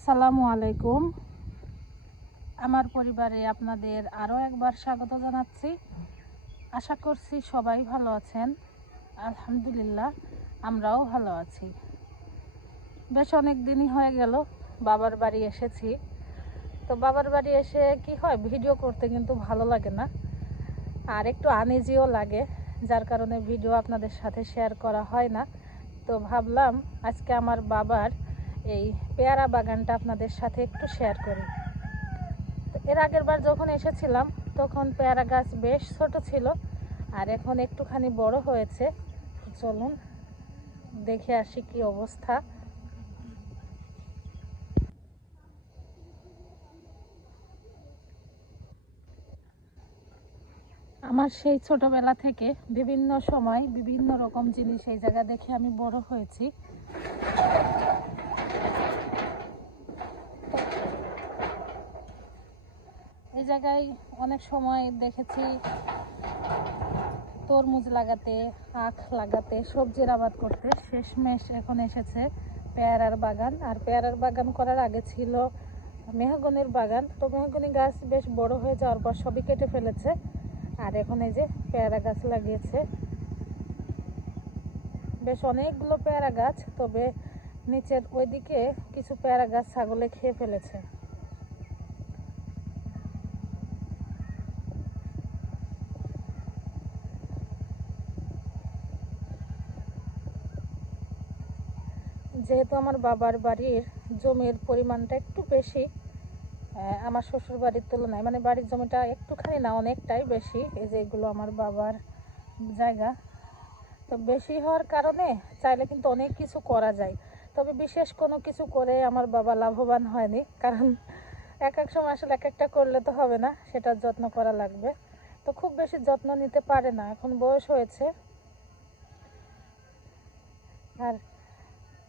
আসসালামু আলাইকুম। আমার পরিবারে আপনাদের আরও একবার স্বাগত জানাচ্ছি। আশা করছি সবাই ভালো আছেন। আলহামদুলিল্লাহ, আমরাও ভালো আছি। বেশ অনেক দিনই হয়ে গেল, বাবার বাড়ি এসেছি। তো বাবার বাড়ি এসে কি হয়, ভিডিও করতে কিন্তু ভালো লাগে না। আর একটু আনইজিও লাগে, যার কারণে ভিডিও আপনাদের সাথে শেয়ার করা হয় না। তো ভাবলাম, আজকে আমার বাবার এই পেয়ারা বাগানটা আপনাদের সাথে একটু শেয়ার করি। এর আগের বার যখন এসেছিলাম, তখন পেয়ারা গাছ বেশ ছোট ছিল আর এখন একটুখানি বড় হয়েছে। চলুন দেখে আসি কি অবস্থা। আমার সেই ছোটবেলা থেকে বিভিন্ন সময় বিভিন্ন রকম জিনিস এই জায়গা দেখে আমি বড় হয়েছি। এই জায়গায় অনেক সময় দেখেছি তরমুজ লাগাতে, আখ লাগাতে, সবজির আবাদ করতে। শেষমেশ এখন এসেছে পেয়ারার বাগান। আর পেয়ারার বাগান করার আগে ছিল মেহগনির বাগান। তো মেহগনি গাছ বেশ বড় হয়ে যাওয়ার পর সবই কেটে ফেলেছে। আর এখন এই যে পেয়ারা গাছ লাগিয়েছে। বেশ অনেকগুলো পেয়ারা গাছ, তবে নিচের ওইদিকে কিছু পেয়ারা গাছ ছাগলে খেয়ে ফেলেছে। যেহেতু আমার বাবার বাড়ির জমির পরিমাণটা একটু বেশি আমার শ্বশুর বাড়ির তুলনায় মানে বাড়ির জমিটা একটুখানি না, অনেকটাই বেশি, এই যে এগুলো আমার বাবার জায়গা। তো বেশি হওয়ার কারণে চাইলে কিন্তু অনেক কিছু করা যায়। তবে বিশেষ কোনো কিছু করে আমার বাবা লাভবান হয়নি, কারণ এক এক সময় আসলে এক একটা করলে তো হবে না, সেটার যত্ন করা লাগবে। তো খুব বেশি যত্ন নিতে পারে না, এখন বয়স হয়েছে। আর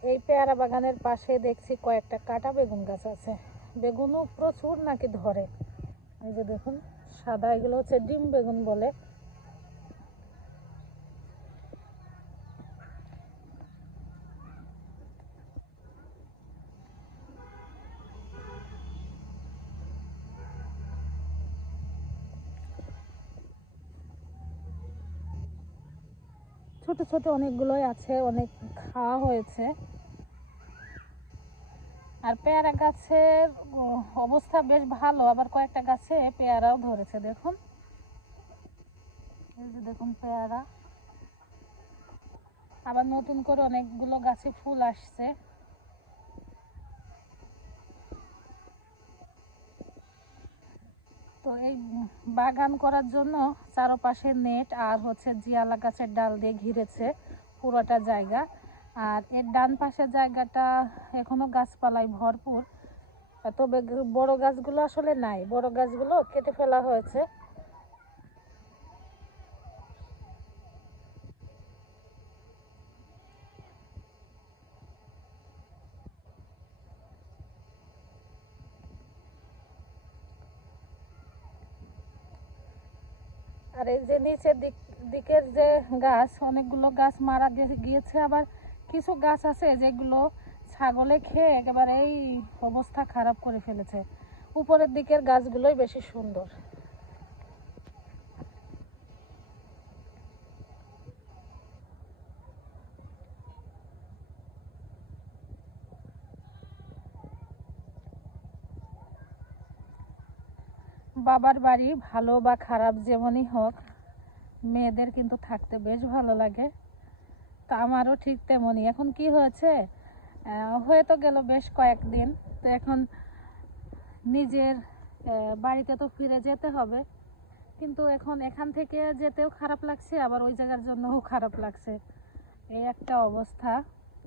এই পেয়ারা বাগানের পাশে দেখছি কয়েকটা কাটা বেগুন গাছ আছে। বেগুনও প্রচুর নাকি ধরে। এই যে দেখুন, সাদা এগুলো হচ্ছে ডিম বেগুন বলে। ছোট ছোট অনেকগুলোই আছে, অনেক খাওয়া হয়েছে। আর পেয়ারা গাছের অবস্থা বেশ ভালো, আবার কয়েকটা গাছে পেয়ারাও ধরেছে, দেখুন। এই যে দেখুন পেয়ারা। আবার নতুন করে অনেকগুলো গাছে ফুল আসছে। এই বাগান করার জন্য চারপাশে নেট আর হচ্ছে জিয়ালা গাছের ডাল দিয়ে ঘিরেছে পুরোটা জায়গা। আর এর ডান পাশের জায়গাটা এখনও গাছপালায় ভরপুর। তবে বড় গাছগুলো আসলে নাই, বড় গাছগুলো কেটে ফেলা হয়েছে। আর এই যে নিচের দিক, দিকের যে গাছ, অনেকগুলো গাছ মারা গিয়ে গিয়েছে আবার কিছু গাছ আছে যেগুলো ছাগলে খেয়ে একেবারে এই অবস্থা খারাপ করে ফেলেছে। উপরের দিকের গাছগুলোই বেশি সুন্দর। বাবার বাড়ি ভালো বা খারাপ যেমনই হোক, মেয়েদের কিন্তু থাকতে বেশ ভালো লাগে। তা আমারও ঠিক তেমনই। এখন কি হয়েছে? হয়ে তো গেল বেশ কয়েকদিন। তো এখন নিজের বাড়িতে তো ফিরে যেতে হবে। কিন্তু এখন এখান থেকে যেতেও খারাপ লাগছে, আবার ওই জায়গার জন্যও খারাপ লাগছে। এই একটা অবস্থা।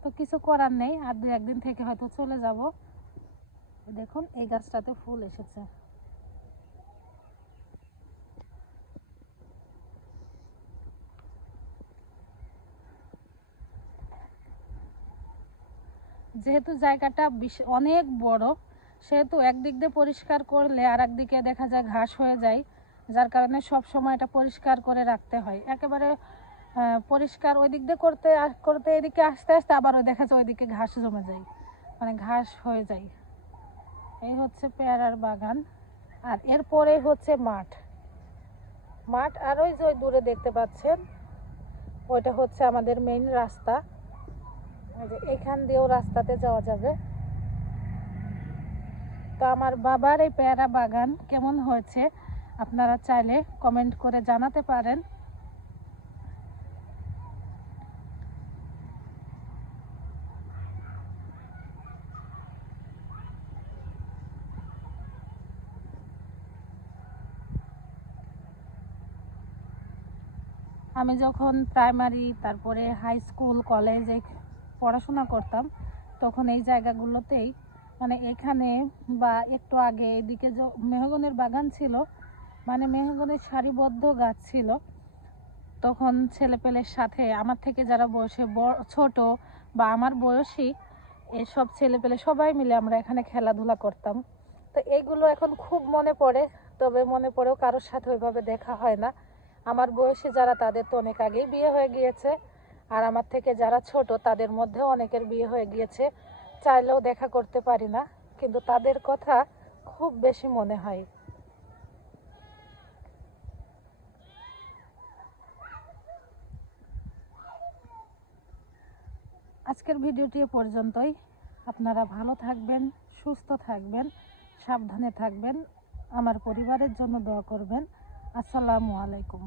তো কিছু করার নেই। আর দু একদিন থেকে হয়তো চলে যাব। দেখুন, এই গাছটাতে ফুল এসেছে। যেহেতু জায়গাটা অনেক বড়, সেহেতু একদিক দিয়ে পরিষ্কার করলে আর একদিকে দেখা যায় ঘাস হয়ে যায়, যার কারণে সব সময় এটা পরিষ্কার করে রাখতে হয়। একেবারে পরিষ্কার ওই দিক দিয়ে করতে করতে এদিকে আসতে আসতে আবার ওই দেখা যায় ওইদিকে ঘাস জমে যায় মানে ঘাস হয়ে যায়। এই হচ্ছে পেয়ারার বাগান। আর এরপরে হচ্ছে মাঠ। মাঠ আর ওই যে দূরে দেখতে পাচ্ছেন, ওইটা হচ্ছে আমাদের মেইন রাস্তা। এখান দিয়েও রাস্তাতে যাওয়া যাবে। তো আমার বাবার এই পেয়ারা বাগান কেমন হয়েছে আপনারা চাইলে কমেন্ট করে জানাতে পারেন। আমি যখন প্রাইমারি তারপরে হাই স্কুল কলেজে পড়াশোনা করতাম, তখন এই জায়গাগুলোতেই মানে এখানে বা একটু আগে এদিকে যে মেহগনের বাগান ছিল মানে মেহগনের সারিবদ্ধ গাছ ছিল, তখন ছেলেপেলের সাথে, আমার থেকে যারা বয়সে ছোট বা আমার বয়সী, এসব ছেলেপেলে সবাই মিলে আমরা এখানে খেলাধুলা করতাম। তো এইগুলো এখন খুব মনে পড়ে, তবে মনে পড়েও কারোর সাথে ওইভাবে দেখা হয় না। আমার বয়সী যারা তাদের তো অনেক আগেই বিয়ে হয়ে গিয়েছে। আর আমার থেকে যারা ছোট, তাদের মধ্যেও অনেকের বিয়ে হয়ে গিয়েছে। চাইলেও দেখা করতে পারি না, কিন্তু তাদের কথা খুব বেশি মনে হয়। আজকের ভিডিওটি এ পর্যন্তই। আপনারা ভালো থাকবেন, সুস্থ থাকবেন, সাবধানে থাকবেন, আমার পরিবারের জন্য দোয়া করবেন। আসসালামু আলাইকুম।